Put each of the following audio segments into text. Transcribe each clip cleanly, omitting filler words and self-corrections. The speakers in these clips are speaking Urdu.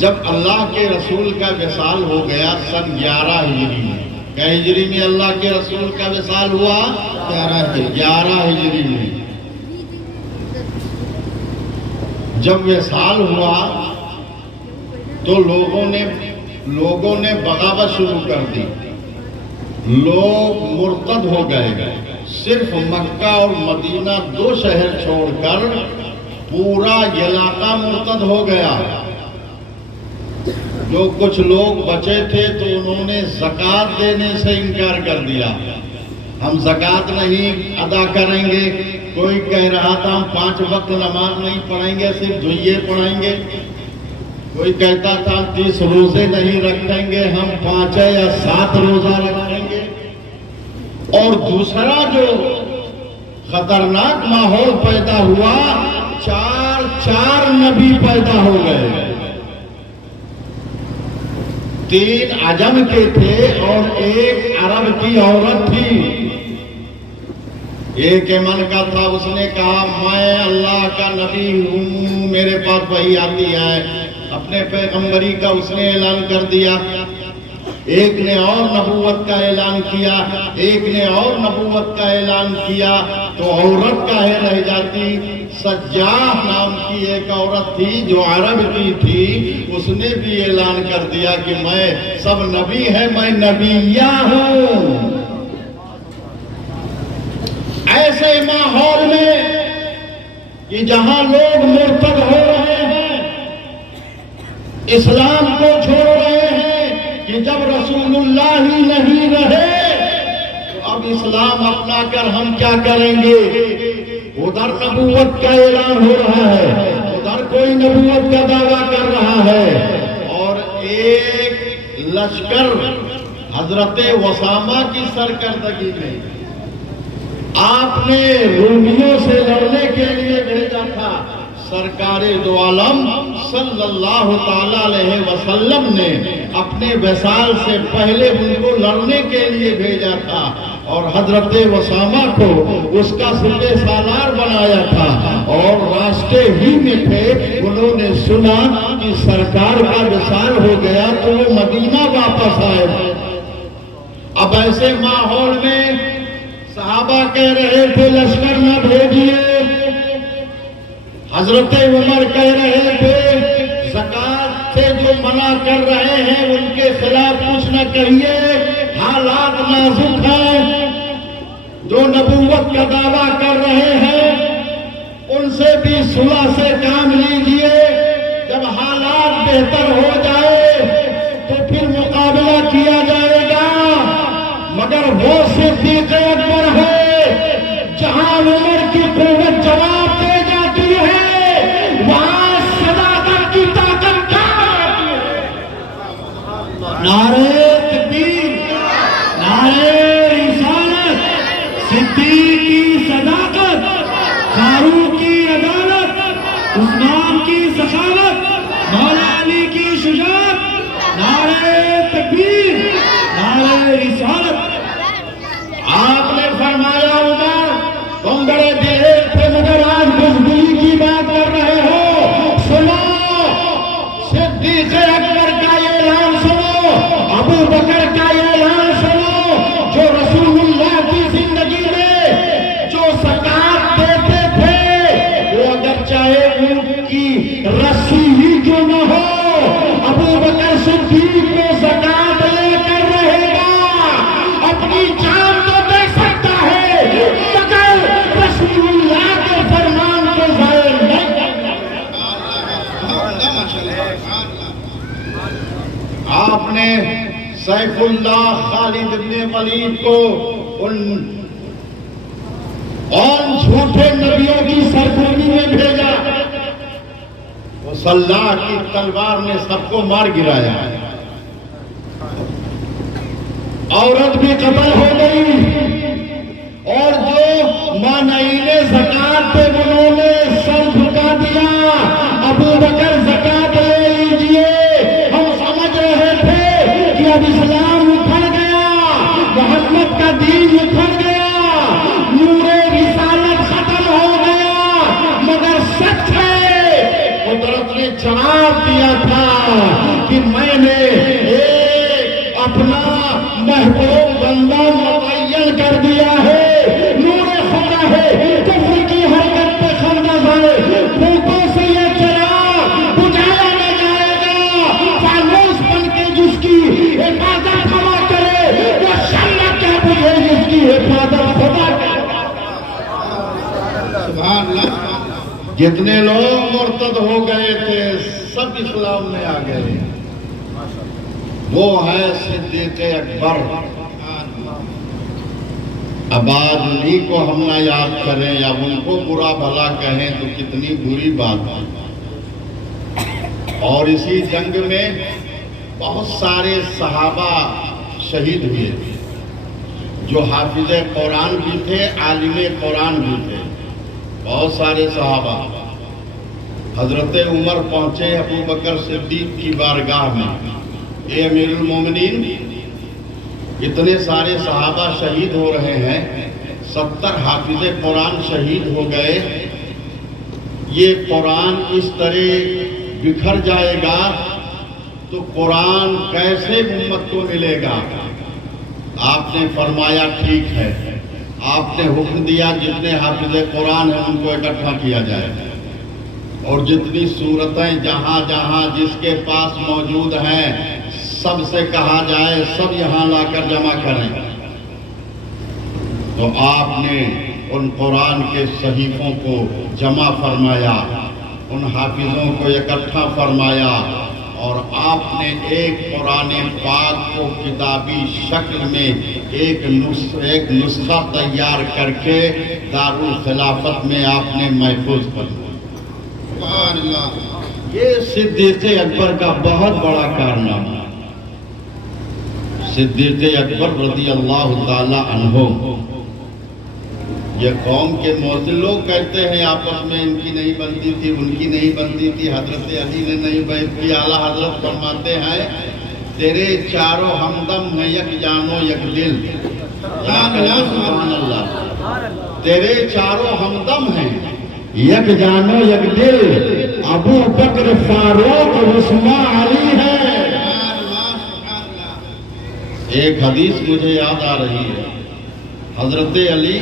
جب اللہ کے رسول کا وصال ہو گیا سن 11 ہجری میں، کیا ہجری میں اللہ کے رسول کا وصال ہوا؟ 11 ہجری میں۔ جب وصال ہوا تو لوگوں نے بغاوت شروع کر دی، لوگ مرتد ہو گئے، صرف مکہ اور مدینہ 2 شہر چھوڑ کر پورا علاقہ مرتد ہو گیا۔ جو کچھ لوگ بچے تھے تو انہوں نے زکوٰۃ دینے سے انکار کر دیا، ہم زکوٰۃ نہیں ادا کریں گے۔ کوئی کہہ رہا تھا ہم 5 وقت نماز نہیں پڑھیں گے، صرف دھوئے پڑھیں گے۔ کوئی کہتا تھا ہم 30 روزے نہیں رکھیں گے، ہم 5 یا 7 روزہ رکھیں گے۔ اور دوسرا جو خطرناک ماحول پیدا ہوا، 4 نبی پیدا ہو گئے، 3 عجم کے تھے اور 1 عرب کی عورت تھی۔ ایک یمن کا تھا، اس نے کہا میں اللہ کا نبی ہوں، میرے پاس وحی آتی ہے، اپنے پیغمبری کا اس نے اعلان کر دیا۔ ایک نے اور نبوت کا اعلان کیا، ایک نے اور نبوت کا اعلان کیا، تو عورت کاہے رہ جاتی؟ سجاح نام کی ایک عورت تھی جو عرب کی تھی، اس نے بھی اعلان کر دیا کہ میں سب نبی ہے، میں نبیہ ہوں۔ ایسے ماحول میں کہ جہاں لوگ مرتد ہو رہے ہیں، اسلام کو چھوڑ رہے ہیں، کہ جب رسول اللہ ہی نہیں رہے تو اب اسلام اپنا کر ہم کیا کریں گے؟ ادھر نبوت کا اعلان ہو رہا ہے، ادھر کوئی نبوت کا دعویٰ کر رہا ہے، اور ایک لشکر حضرت اسامہ کی سرکردگی میں آپ نے رومیوں سے لڑنے کے لیے بھیجا تھا۔ سرکار دو عالم صلی اللہ تعالی علیہ وسلم نے اپنے وصال سے پہلے ان کو لڑنے کے لیے بھیجا تھا، اور حضرت اسامہ کو اس کا سپہ سالار بنایا تھا، اور راستے ہی میں تھے انہوں نے سنا کہ سرکار کا وصال ہو گیا تو وہ مدینہ واپس آئے۔ اب ایسے ماحول میں صحابہ کہہ رہے تھے لشکر نہ بھیجیے، حضرت عمر کہہ رہے تھے زکوٰۃ سے جو منع کر رہے ہیں ان کے خلاف کچھ نہ کہیے، حالات نازک ہیں، جو نبوت کا دعویٰ کر رہے ہیں ان سے بھی صلح سے کام لیجیے، جب حالات بہتر ہو جائے تو پھر مقابلہ کیا جائے گا۔ مگر وہ صدیق اکبر ہے جہاں عمر کی قوت جواب دے جاتی ہے، وہاں صداقت کی طاقت کام آتی ہے۔ نعرہ تکبیر، نعرہ رسالت، صدیق کی صداقت، فاروق کی عدالت، عثمان کی سخاوت، مولا علی کی شجاعت، نعرہ تکبیر، نعرہ رسالت۔ آپ نے فرمایا عمر تم بڑے دیر تھے مگر آج بزدلی کی بات کر رہے ہو، سنو صدیق اکبر کا یہ اعلان سنو، ابو بکر کا یہ اعلان سنو، جو رسول اللہ کی زندگی میں جو زکوٰۃ دیتے تھے وہ اگر چاہے اونٹ کی رسی ہی کیوں نہ ہو، ابو بکر صدیق کو زکوٰۃ لے کر رہے گا، اپنی جان تو دے سکتا ہے مگر رسول اللہ کے فرمان کو ضائع نہیں کرنا۔ آپ نے سیف اللہ خالد بن ولید کو ان جھوٹے نبیوں کی سرگرمی میں بھیجا، مسلح کی تلوار نے سب کو مار گرایا، عورت بھی قتل ہو گئی، اور جو مانعین زکوٰۃ تھے انہوں نے سر جھکا دیا۔ ابو بکر زکوٰۃ لے لیجئے، ہم سمجھ رہے تھے کہ اب اسلام اکھڑ گیا، محمد کا دین اکھڑ گیا، نور رسالت ختم ہو گیا، مگر سچ ہے قدرت نے جواب دیا تھا کہ میں نے ایک اپنا محبوب بندہ متعین کر دیا ہے، نور خدا ہے، کفر کی حرکت پہ خندہ ہے، پھوٹوں سے یہ چراغ بجھایا نہ جائے گا، فانوس بن کے جس کی حفاظت ہوا کرے وہ شمع کیا بجھے جس کی حفاظت خدا کرے۔ سبحان اللہ۔ جتنے لوگ مرتد ہو گئے تھے سب اسلام میں آ گئے، وہ ہے صدیق اکبر۔ اب آج انہیں کو ہم نہ یاد کریں یا ان کو برا بھلا کہیں تو کتنی بری بات ہے۔ اور اسی جنگ میں بہت سارے صحابہ شہید ہوئے جو حافظ قرآن بھی تھے، عالم قرآن بھی تھے، بہت سارے صحابہ۔ حضرت عمر پہنچے ابو بکر صدیق کی بارگاہ میں، اے امیر المومنین، اتنے سارے صحابہ شہید ہو رہے ہیں، 70 حافظ قرآن شہید ہو گئے، یہ قرآن اس طرح بکھر جائے گا تو قرآن کیسے امت کو ملے گا؟ آپ نے فرمایا ٹھیک ہے، آپ نے حکم دیا جتنے حافظ قرآن ہیں ان کو اکٹھا کیا جائے اور جتنی صورتیں جہاں جہاں جس کے پاس موجود ہیں سب سے کہا جائے سب یہاں لا کر جمع کریں۔ تو آپ نے ان قرآن کے صحیفوں کو جمع فرمایا، ان حافظوں کو اکٹھا فرمایا اور آپ نے ایک قرآن پاک کو کتابی شکل میں ایک نسخہ تیار کر کے دارالخلافت میں آپ نے محفوظ کر دیا۔ یہ صدیق اکبر کا بہت بڑا کارنامہ۔ صدیق اکبر رضی اللہ تعالی عنہ، یہ قوم کے معزز لوگ کہتے ہیں آپس میں ان کی نہیں بنتی تھی، ان کی نہیں بنتی تھی، حضرت علی نے نہیں بیعت کی۔ اعلیٰ حضرت فرماتے ہیں تیرے چاروں ہمدم ہیں یک جانو یک دل۔ سبحان اللہ، تیرے چاروں ہمدم ہیں یک جانو یک دل، ابو بکر فاروق عثمان علی ہے۔ ایک حدیث مجھے یاد آ رہی ہے، حضرت علی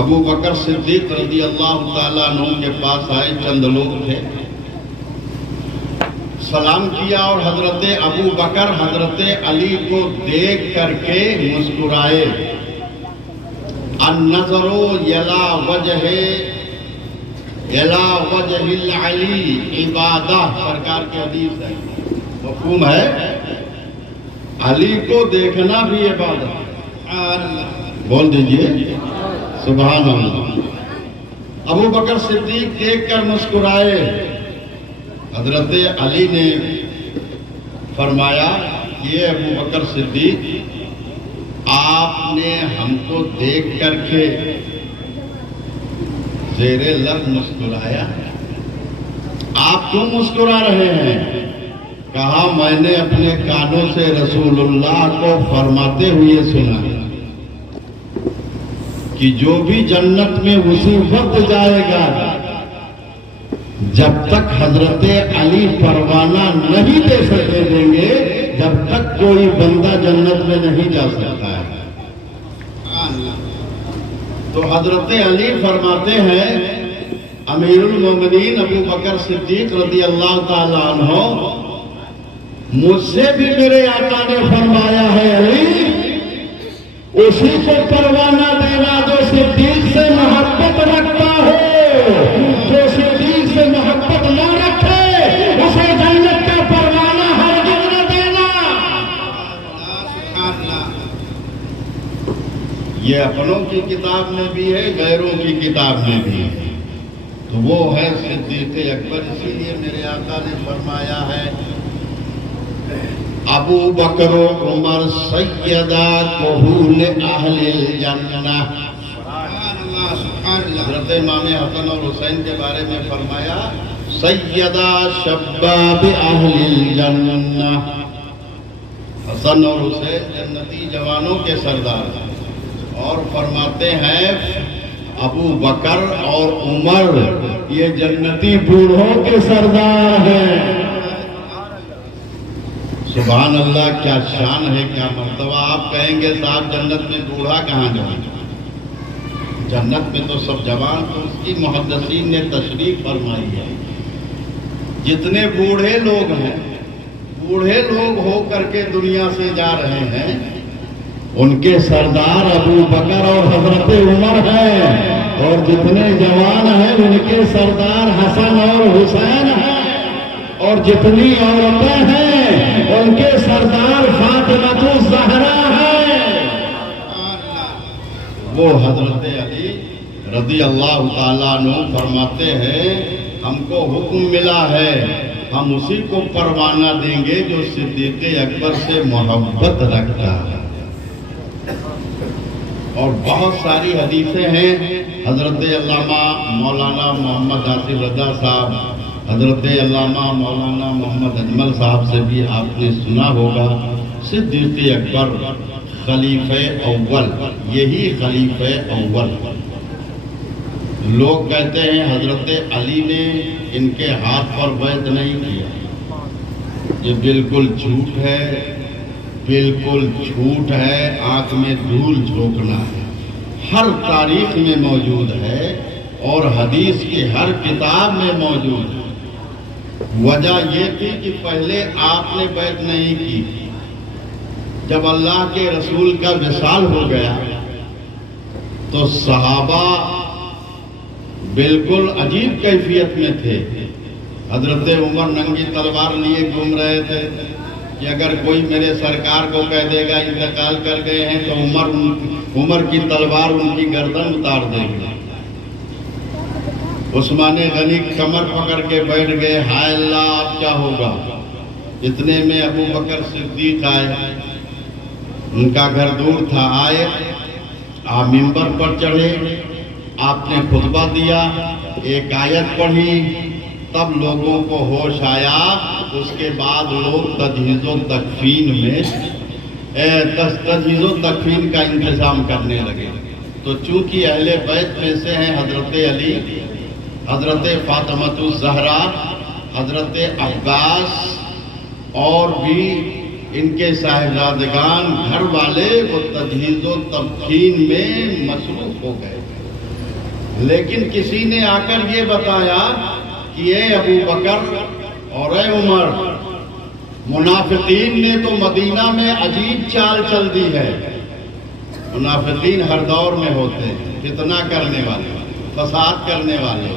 ابو بکر صدیق رضی اللہ تعالیٰ عنہ کے پاس آئے، چند لوگ تھے، سلام کیا اور حضرت ابو بکر حضرت علی کو دیکھ کر کے مسکرائے۔ النظر یلا وجہ العلی عبادہ، سرکار کی حدیث ہے، مفہوم ہے علی کو دیکھنا بھی عبادت۔ بول دیجئے سبحان اللہ۔ ابو بکر صدیق دیکھ کر مسکرائے، حضرت علی نے فرمایا یہ ابو بکر صدیق آپ نے ہم کو دیکھ کر کے زیر لب مسکرایا، آپ کیوں مسکرا رہے ہیں؟ کہا میں نے اپنے کانوں سے رسول اللہ کو فرماتے ہوئے سنا کہ جو بھی جنت میں اسی وقت جائے گا جب تک حضرت علی پروانہ نہیں دے سکے دیں گے جب تک کوئی بندہ جنت میں نہیں جا سکتا ہے۔ تو حضرت علی فرماتے ہیں امیر المومنین ابو بکر صدیق رضی اللہ تعالیٰ عنہ، مجھ سے بھی میرے آقا نے فرمایا ہے علی اسی کو پروانہ دینا جو صدیق سے محبت رکھتا ہو، جو صدیق سے محبت نہ رکھے اسے جنت کا پروانہ ہرگز نہ دینا۔ یہ اپنوں کی کتاب میں بھی ہے، غیروں کی کتاب میں بھی ہے، تو وہ ہے صدیق اکبر۔ اسی لیے میرے آقا نے فرمایا ہے ابو بکر و عمر سیدہ کہول اہل الجنہ۔ حضرت امام حسن اور حسین کے بارے میں فرمایا سیدہ شباب اہل الجنہ، حسن اور حسین جنتی جوانوں کے سردار، اور فرماتے ہیں ابو بکر اور عمر یہ جنتی بوڑھوں کے سردار ہیں۔ سبحان اللہ، کیا شان ہے، کیا مرتبہ۔ آپ کہیں گے صاحب جنت میں بوڑھا کہاں جائیں؟ جنت میں تو سب جوان، تو اس کی محدثین نے تشریف فرمائی ہے۔ جتنے بوڑھے لوگ ہیں، بوڑھے لوگ ہو کر کے دنیا سے جا رہے ہیں، ان کے سردار ابو بکر اور حضرت عمر ہیں، اور جتنے جوان ہیں ان کے سردار حسن اور حسین ہیں، اور جتنی عورتیں ہیں ان کے سردار فاطمہ الزہرا ہیں۔ وہ حضرت علی رضی اللہ تعالیٰ عنہ فرماتے ہیں ہم کو حکم ملا ہے، ہم اسی کو پروانہ دیں گے جو صدیق اکبر سے محبت رکھتا ہے۔ اور بہت ساری حدیثیں ہیں، حضرت علامہ مولانا محمد آصف رضا صاحب، حضرت علامہ مولانا محمد اجمل صاحب سے بھی آپ نے سنا ہوگا، صدیق اکبر خلیفہ اول، یہی خلیفہ اول۔ لوگ کہتے ہیں حضرت علی نے ان کے ہاتھ پر بیعت نہیں کیا، یہ بالکل جھوٹ ہے، بالکل جھوٹ ہے، آنکھ میں دھول جھونکنا ہے۔ ہر تاریخ میں موجود ہے اور حدیث کی ہر کتاب میں موجود ہے۔ وجہ یہ تھی کہ پہلے آپ نے بیعت نہیں کی، جب اللہ کے رسول کا وصال ہو گیا تو صحابہ بالکل عجیب کیفیت میں تھے۔ حضرت عمر ننگی تلوار لیے گھوم رہے تھے کہ اگر کوئی میرے سرکار کو کہہ دے گا انتقال کر گئے ہیں تو عمر کی تلوار ان کی گردن اتار دے گی۔ عثمان غنی کمر پکڑ کے بیٹھ گئے، ہائے اللہ اب کیا ہوگا؟ اتنے میں ابو بکر صدیق آئے، ان کا گھر دور تھا، آئے، آپ منبر پر چڑھے، آپ نے خطبہ دیا، ایک آیت پڑھی، تب لوگوں کو ہوش آیا۔ اس کے بعد لوگ تجہیز و تکفین میں تجہیز و تکفین کا انتظام کرنے لگے۔ تو چونکہ اہل بیت میں سے ہیں حضرت علی، حضرت فاطمہ الزہرا، حضرت عباس اور بھی ان کے صاحبزادگان گھر والے، وہ تجہیز و تکفین میں مصروف ہو گئے۔ لیکن کسی نے آ کر یہ بتایا کہ اے ابو بکر اور اے عمر، منافقین نے تو مدینہ میں عجیب چال چل دی ہے۔ منافقین ہر دور میں ہوتے ہیں، فتنہ کرنے والے، فساد کرنے والے۔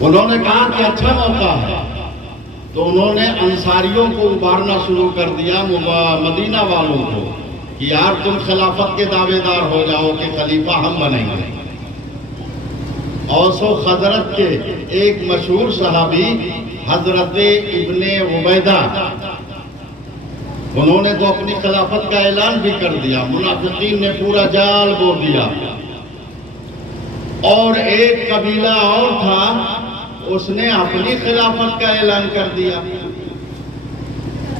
انہوں نے کہا کہ اچھا موقع ہے، تو انہوں نے انصاریوں کو ابھارنا شروع کر دیا، مدینہ والوں کو، کہ یار تم خلافت کے دعوے دار ہو جاؤ کہ خلیفہ ہم بنیں گے۔ اوس و خزرج کے ایک مشہور صحابی حضرت ابن عبیدہ، انہوں نے تو اپنی خلافت کا اعلان بھی کر دیا، منافقین نے پورا جال بو دیا۔ اور ایک قبیلہ اور تھا، اس نے اپنی خلافت کا اعلان کر دیا۔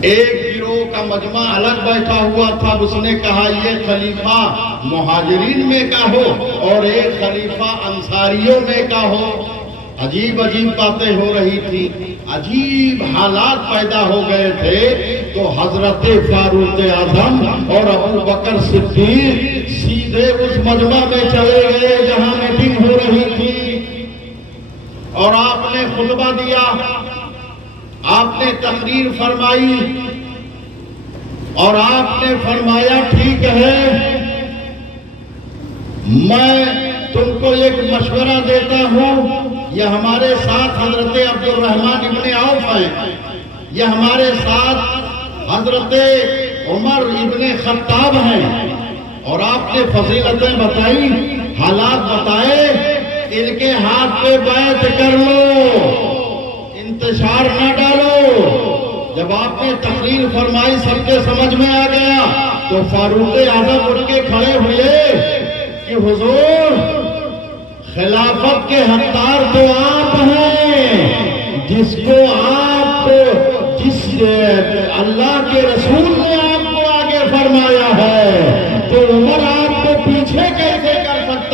ایک گروہ کا مجمع الگ بیٹھا ہوا تھا، اس نے کہا یہ خلیفہ مہاجرین میں کا ہو اور ایک خلیفہ انصاریوں میں کا ہو۔ عجیب عجیب باتیں ہو رہی تھی، عجیب حالات پیدا ہو گئے تھے۔ تو حضرت فاروق اعظم اور ابو بکر صدیق سیدھے اس مجمع میں چلے گئے جہاں میٹنگ ہو رہی تھی، اور آپ نے خطبہ دیا، آپ نے تقریر فرمائی، اور آپ نے فرمایا ٹھیک ہے، میں تم کو ایک مشورہ دیتا ہوں، یہ ہمارے ساتھ حضرت عبد الرحمن ابن عوف ہیں، یہ ہمارے ساتھ حضرت عمر ابن خطاب ہیں، اور آپ نے فضیلتیں بتائی، حالات بتائے، ان کے ہاتھ پہ بیعت کر لو، انتشار نہ ڈالو۔ جب آپ نے تقریر فرمائی سب کے سمجھ میں آ گیا، تو فاروق اعظم اٹھ کے کھڑے ہوئے کہ حضور، خلافت کے حقدار تو آپ ہیں، جس کو اللہ کے رسول نے آپ کو آگے فرمایا ہے، تو عمر آپ کو پیچھے کیسے کر سکتا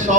100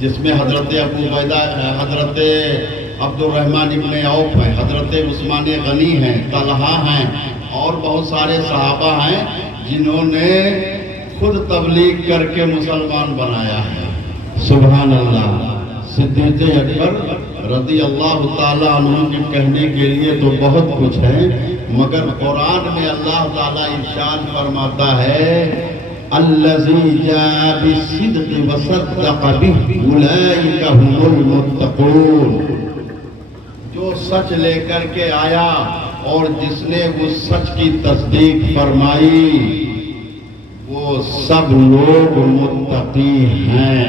جس میں حضرت ابو عبیدہ، حضرت عبد الرحمن ابن عوف ہیں، حضرت عثمان غنی ہیں، طلحہ ہیں اور بہت سارے صحابہ ہیں جنہوں نے خود تبلیغ کر کے مسلمان بنایا ہے۔ سبحان اللہ۔ صدیق اکبر رضی اللہ تعالیٰ عنہ کے کہنے کے لیے تو بہت کچھ ہے، مگر قرآن میں اللہ تعالیٰ ارشاد فرماتا ہے الذی جاء بالصدق وصدق به اولئک هم المتقون، جو سچ لے کر کے آیا اور جس نے اس سچ کی تصدیق فرمائی وہ سب لوگ متقی ہیں۔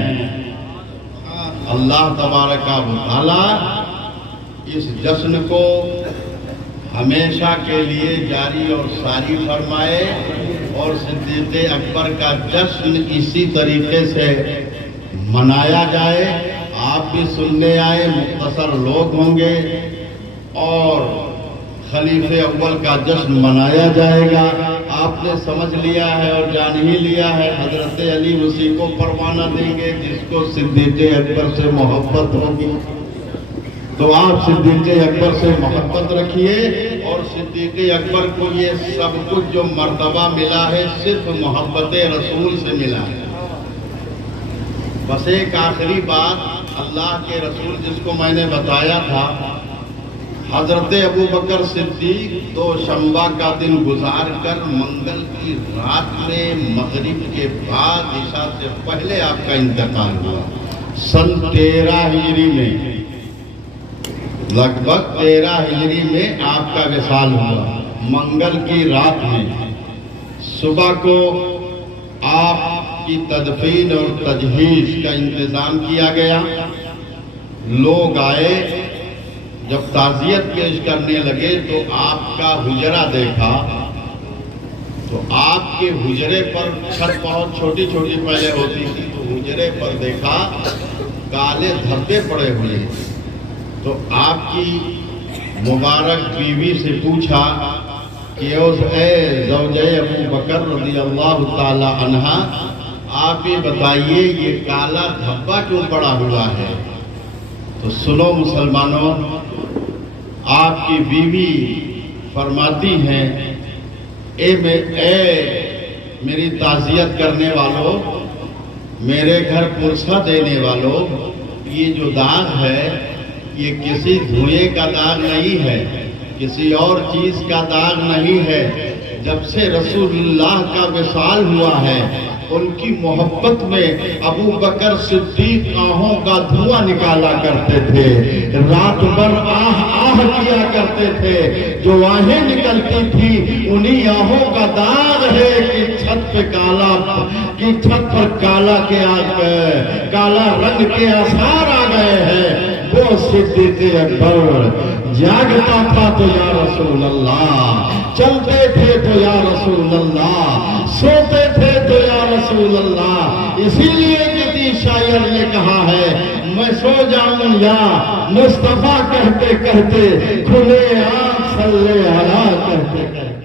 اللہ تبارک و تعالی اس جشن کو ہمیشہ کے لیے جاری اور ساری فرمائے اور صدیق اکبر کا جشن اسی طریقے سے منایا جائے۔ آپ بھی سننے آئے، مختصر لوگ ہوں گے اور خلیفہ اول کا جشن منایا جائے گا۔ آپ نے سمجھ لیا ہے اور جان ہی لیا ہے، حضرت علی اسی کو پروانہ دیں گے جس کو صدیق اکبر سے محبت ہوگی۔ تو آپ صدیق اکبر سے محبت رکھیے، اور صدیق اکبر کو یہ سب کچھ جو مرتبہ ملا ہے صرف محبت رسول سے ملا ہے۔ بس ایک آخری بات، اللہ کے رسول جس کو میں نے بتایا تھا، حضرت ابو بکر صدیق دوشنبہ کا دن گزار کر منگل کی رات میں مغرب کے بعد عشاء سے پہلے آپ کا انتقال ہوا، سن 13 ہجری میں، لگ بھگ 13 ہجری میں آپ کا وصال ہوا۔ منگل کی رات میں صبح کو آپ کی تدفین اور تجہیز کا انتظام کیا گیا۔ لوگ آئے، جب تعزیت پیش کرنے لگے تو آپ کا حجرہ دیکھا تو آپ کے حجرے پر، چھت بہت چھوٹی چھوٹی پہلے ہوتی تھی، تو حجرے پر دیکھا کالے دھبے پڑے ہوئے۔ تو آپ کی مبارک بیوی سے پوچھا کہ اے زوجہ ابو بکر رضی اللہ تعالی عنہ، آپ یہ بتائیے یہ کالا دھبا کیوں پڑا ہوا ہے؟ تو سنو مسلمانوں، آپ کی بیوی فرماتی ہیں اے میری تعزیت کرنے والوں، میرے گھر پرسہ دینے والوں، یہ جو داغ ہے یہ کسی دھوئے کا داغ نہیں ہے، کسی اور چیز کا داغ نہیں ہے۔ جب سے رسول اللہ کا وصال ہوا ہے ان کی محبت میں ابو بکر صدیق آہوں کا دھواں نکالا کرتے تھے، رات بھر آہ آہ کیا کرتے تھے۔ جو آہیں نکلتی تھی انہی آہوں کا داغ ہے کہ چھت پہ چھت پر کالا رنگ کے آثار آ گئے ہیں۔ وہ صدیق اکبر جاگتا تھا تو یا رسول اللہ، چلتے تھے تو یا رسول اللہ، سوتے تھے تو یا رسول اللہ۔ اسی لیے کسی شاعر نے کہا ہے میں سو جاؤں یا مصطفیٰ کہتے کہتے کھلے آنکھ صلی علیہ کہتے کہتے۔